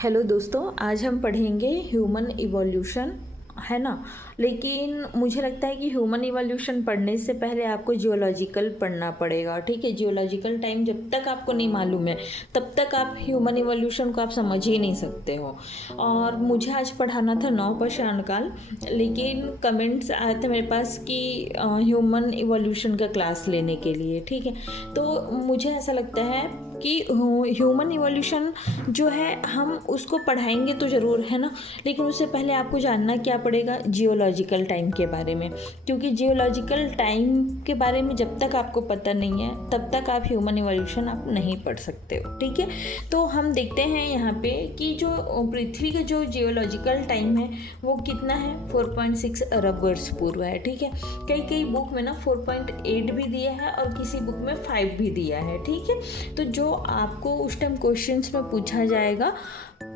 Hello दोस्तों, आज हम पढ़ेंगे ह्यूमन इवोल्यूशन, है ना। लेकिन मुझे लगता है कि ह्यूमन इवोल्यूशन पढ़ने से पहले आपको जियोलॉजिकल पढ़ना पड़ेगा। ठीक है, जियोलॉजिकल टाइम जब तक आपको नहीं मालूम है तब तक आप ह्यूमन इवोल्यूशन को आप समझ ही नहीं सकते हो। और मुझे आज पढ़ाना था नवपाषाण काल, लेकिन कमेंट्स आए थे मेरे पास कि ह्यूमन इवोल्यूशन का क्लास लेने के लिए। ठीक है, तो मुझे ऐसा लगता है कि ह्यूमन इवोल्यूशन जो है हम उसको पढ़ाएंगे तो ज़रूर, है ना। लेकिन उससे पहले आपको जानना क्या पड़ेगा, जियोलॉजिकल टाइम के बारे में। क्योंकि जियोलॉजिकल टाइम के बारे में जब तक आपको पता नहीं है तब तक आप ह्यूमन इवोल्यूशन आप नहीं पढ़ सकते हो। ठीक है, तो हम देखते हैं यहाँ पे कि जो पृथ्वी का जो जियोलॉजिकल टाइम है वो कितना है, 4.6 अरब वर्ष पूर्व है। ठीक है, कई कई बुक में ना 4.8 भी दिया है और किसी बुक में 5 भी दिया है। ठीक है, तो जो आपको उस टाइम क्वेश्चंस में पूछा जाएगा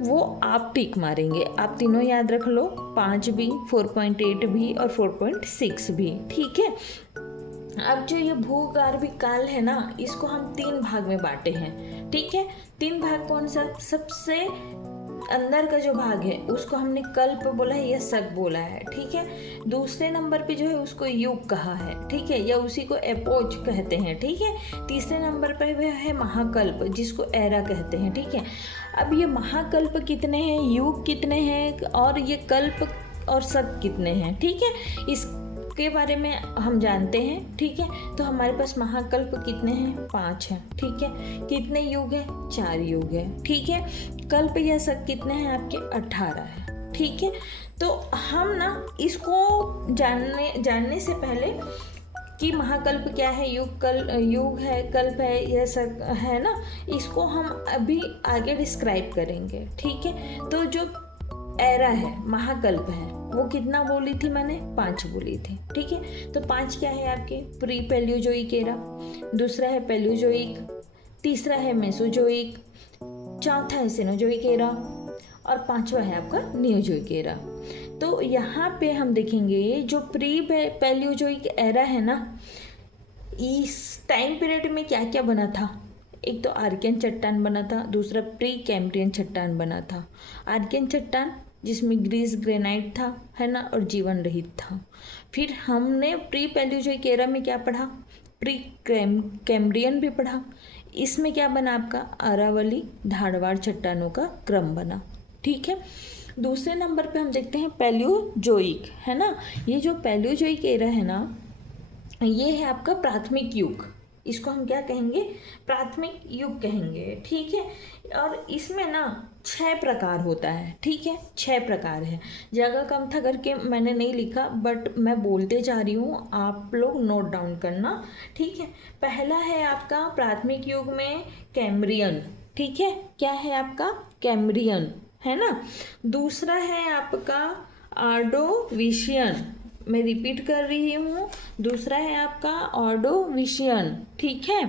वो आप टिक मारेंगे। आप तीनों याद रख लो, 5 भी, 4.8 भी और 4.6 भी। ठीक है, अब जो ये भूगर्भिक काल है ना, इसको हम 3 भाग में बांटे हैं। ठीक है, 3 भाग कौन सा, सबसे अंदर का जो भाग है उसको हमने कल्प बोला है या सक बोला है। ठीक है, दूसरे नंबर पे जो है उसको युग कहा है। ठीक है, या उसी को एपोच कहते हैं। ठीक है, तीसरे नंबर पे वह है महाकल्प जिसको एरा कहते हैं। ठीक है, अब ये महाकल्प कितने हैं, युग कितने हैं और ये कल्प और सक कितने हैं। ठीक है, इस के बारे में हम जानते हैं। ठीक है, तो हमारे पास महाकल्प कितने हैं, 5 हैं। ठीक है, कितने युग हैं, 4 युग है। ठीक है, कल्प या सक कितने हैं आपके, 18 है। ठीक है, तो हम ना इसको जानने से पहले कि महाकल्प क्या है, युग है, कल्प है या सक है ना, इसको हम अभी आगे डिस्क्राइब करेंगे। ठीक है, तो जो एरा है, महाकल्प है, वो कितना बोली थी मैंने, 5 बोली थी। ठीक है, तो 5 क्या है आपके, प्री पैलियोजोइक एरा, दूसरा है पैलियोजोइक, तीसरा है मेसोजोइक, चौथा है सिनोजोइक एरा और 5वां है आपका नियोजोइक एरा। तो यहाँ पे हम देखेंगे जो प्री पैलियोजोइक एरा है ना, इस टाइम पीरियड में क्या क्या बना था। एक तो आर्कियन चट्टान बना था, दूसरा प्री कैम्ब्रियन चट्टान बना था। आर्कियन चट्टान जिसमें ग्रीस ग्रेनाइट था, है ना, और जीवन रहित था। फिर हमने प्री पैलियोजोइक एरा में क्या पढ़ा, प्री कैम्ब्रियन भी पढ़ा। इसमें क्या बना आपका, अरावली धारवाड़ चट्टानों का क्रम बना। ठीक है, दूसरे नंबर पे हम देखते हैं पैलियोजोइक, है ना। ये जो पैलियोजोइक एरा है ना, ये है आपका प्राथमिक युग। इसको हम क्या कहेंगे, प्राथमिक युग कहेंगे। ठीक है, और इसमें ना 6 प्रकार होता है। ठीक है, 6 प्रकार है। जगह कम था करके मैंने नहीं लिखा, बट मैं बोलते जा रही हूँ, आप लोग नोट डाउन करना। ठीक है, पहला है आपका प्राथमिक युग में कैम्ब्रियन। ठीक है, क्या है आपका, कैम्ब्रियन, है ना। दूसरा है आपका आर्डोविशियन, मैं रिपीट कर रही हूँ, दूसरा है आपका ऑर्डोविशियन। ठीक है,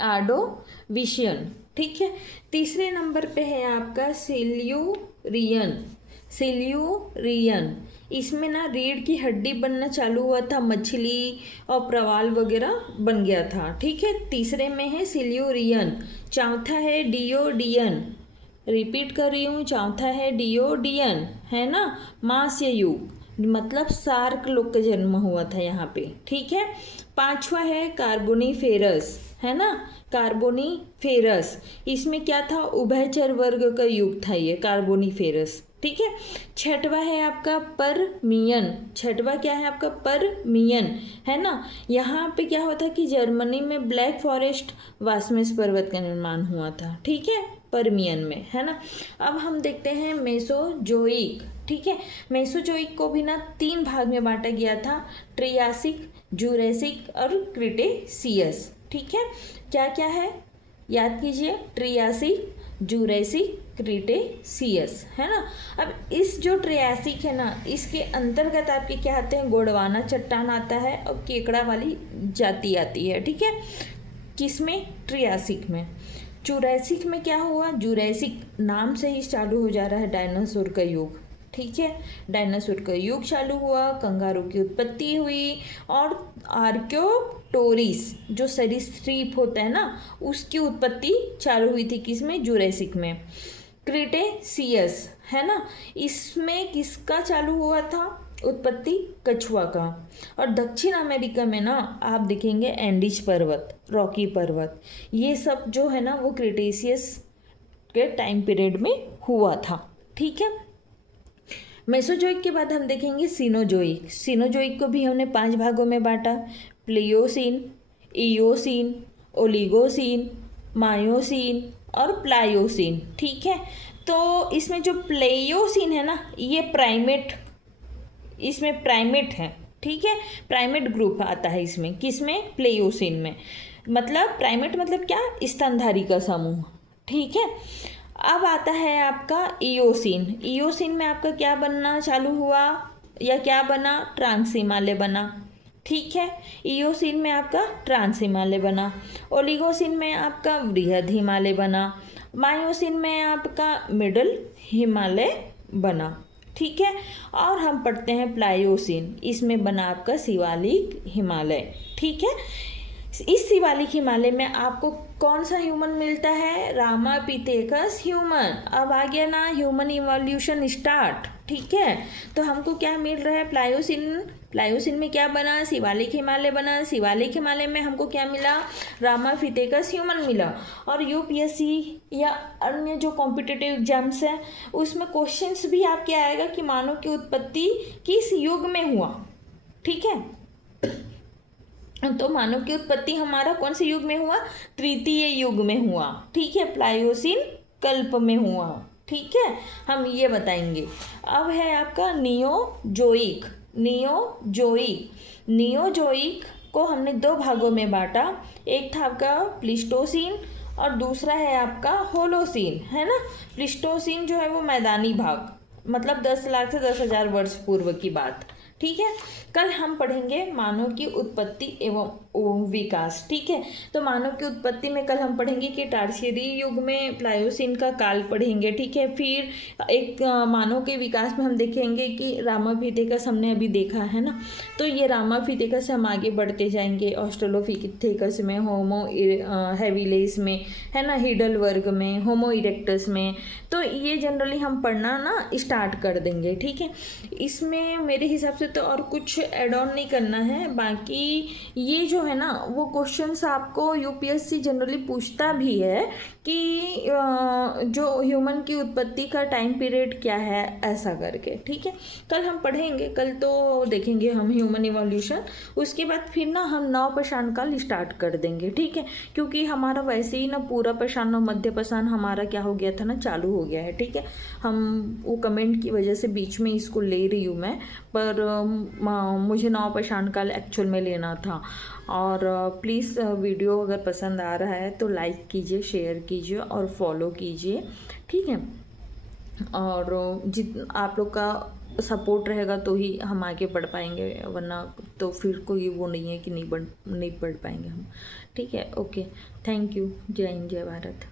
आर्डोविशियन। ठीक है, तीसरे नंबर पे है आपका सिल्यूरियन। सिल्यूरियन, इसमें ना रीढ़ की हड्डी बनना चालू हुआ था, मछली और प्रवाल वगैरह बन गया था। ठीक है, तीसरे में है सिल्यूरियन। चौथा है डियोडियन, रिपीट कर रही हूँ, चौथा है डियोडियन, है ना। मास्य युग, मतलब सार्क लोग का जन्म हुआ था यहाँ पे। ठीक है, 5वां है कार्बोनीफेरस, है ना, कार्बोनीफेरस। इसमें क्या था, उभयचर वर्ग का युग था ये कार्बोनीफेरस। ठीक है, 6वां है आपका परमियन। 6वां क्या है आपका, परमियन, है ना। यहाँ पे क्या हुआ था कि जर्मनी में ब्लैक फॉरेस्ट वासमेस पर्वत का निर्माण हुआ था। ठीक है, परमियन में, है ना। अब हम देखते हैं मेसोजोइक। ठीक है, मेसोजोइक को भी ना 3 भाग में बांटा गया था, ट्रियासिक, जूरेसिक और क्रिटेशियस। ठीक है, क्या क्या है याद कीजिए, ट्रियासिक, जूरेसिक, क्रिटेशियस, है ना। अब इस जो ट्रियासिक है ना, इसके अंतर्गत आपके क्या आते हैं, गोंडवाना चट्टान आता है और केकड़ा वाली जाति आती है। ठीक है, किसमें, ट्रियासिक में। जुरैसिक में क्या हुआ, जुरैसिक नाम से ही चालू हो जा रहा है डायनासोर का युग। ठीक है, डायनासोर का युग चालू हुआ, कंगारू की उत्पत्ति हुई, और आर्क्योटोरिस जो सरीसृप होता है ना, उसकी उत्पत्ति चालू हुई थी किसमें, जुरासिक में। क्रिटेशियस है ना, इसमें किसका चालू हुआ था उत्पत्ति, कछुआ का। और दक्षिण अमेरिका में ना आप देखेंगे एंडीज पर्वत, रॉकी पर्वत, ये सब जो है ना वो क्रिटेशियस के टाइम पीरियड में हुआ था। ठीक है, मेसोजोइक के बाद हम देखेंगे सीनोजोइक। सीनोजोइक को भी हमने 5 भागों में बांटा, प्लेयोसिन, इयोसिन, ओलिगोसिन, मायोसिन और प्लायोसिन। ठीक है, तो इसमें जो प्लेयोसिन है ना, ये प्राइमेट, इसमें प्राइमेट है। ठीक है, प्राइमेट ग्रुप आता है इसमें, किसमें, प्लेयोसिन में। मतलब प्राइमेट मतलब क्या, स्तनधारी का समूह। ठीक है, अब आता है आपका इयोसिन। इयोसिन में आपका क्या बनना चालू हुआ या क्या बना, ट्रांस हिमालय बना। ठीक है, इयोसिन में आपका ट्रांस हिमालय बना, ओलिगोसिन में आपका वृहद हिमालय बना, मायोसिन में आपका मिडल हिमालय बना। ठीक है, और हम पढ़ते हैं प्लायोसिन, इसमें बना आपका शिवालिक हिमालय। ठीक है, इस शिवालिक हिमालय में आपको कौन सा ह्यूमन मिलता है, रामापिथेकस ह्यूमन। अब आ गया ना ह्यूमन इवोल्यूशन स्टार्ट। ठीक है, तो हमको क्या मिल रहा है, प्लायोसिन। प्लायोसिन में क्या बना, शिवालिक हिमालय बना। शिवालिक हिमालय में हमको क्या मिला, रामापिथेकस ह्यूमन मिला। और यूपीएससी या अन्य जो कॉम्पिटिटिव एग्जाम्स हैं उसमें क्वेश्चंस भी आपके आएगा कि मानव की उत्पत्ति किस युग में हुआ। ठीक है, तो मानव की उत्पत्ति हमारा कौन से युग में हुआ, तृतीय युग में हुआ। ठीक है, प्लायोसिन कल्प में हुआ। ठीक है, हम ये बताएंगे। अब है आपका नियोजोइक। नियोजोइक को हमने 2 भागों में बांटा, एक था आपका प्लिस्टोसिन और दूसरा है आपका होलोसिन, है ना। प्लिस्टोसिन जो है वो मैदानी भाग, मतलब 10 लाख से 10,000 वर्ष पूर्व की बात। ठीक है, कल हम पढ़ेंगे मानव की उत्पत्ति एवं विकास। ठीक है, तो मानव की उत्पत्ति में कल हम पढ़ेंगे कि टार्शियरी युग में प्लायोसिन का काल पढ़ेंगे। ठीक है, फिर एक मानव के विकास में हम देखेंगे कि रामापिथेकस हमने अभी देखा है ना, तो ये रामापिथेकस से हम आगे बढ़ते जाएंगे ऑस्ट्रेलोपिथेकस में, होमो हैबिलिस में, है ना, हिडल वर्ग में, होमो इरेक्टस में। तो ये जनरली हम पढ़ना ना स्टार्ट कर देंगे। ठीक है, इसमें मेरे हिसाब से तो और कुछ ऐड ऑन नहीं करना है। बाकी ये जो है ना वो क्वेश्चंस आपको यूपीएससी जनरली पूछता भी है कि जो ह्यूमन की उत्पत्ति का टाइम पीरियड क्या है, ऐसा करके। ठीक है, कल हम पढ़ेंगे, कल तो देखेंगे हम ह्यूमन इवोल्यूशन, उसके बाद फिर ना हम नवपाषाण काल स्टार्ट कर देंगे। ठीक है, क्योंकि हमारा वैसे ही ना पूरा पाषाण और मध्य पाषाण हमारा क्या हो गया था ना, चालू हो गया है। ठीक है, हम वो कमेंट की वजह से बीच में इसको ले रही हूँ मैं, पर मुझे नवपाषाण काल एक्चुअल में लेना था। और प्लीज़ वीडियो अगर पसंद आ रहा है तो लाइक कीजिए, शेयर कीजिए और फॉलो कीजिए। ठीक है, और जित आप लोग का सपोर्ट रहेगा तो ही हम आगे बढ़ पाएंगे, वरना तो फिर कोई वो नहीं है कि नहीं बढ़ पाएंगे हम। ठीक है, ओके, थैंक यू। जय हिंद, जय भारत।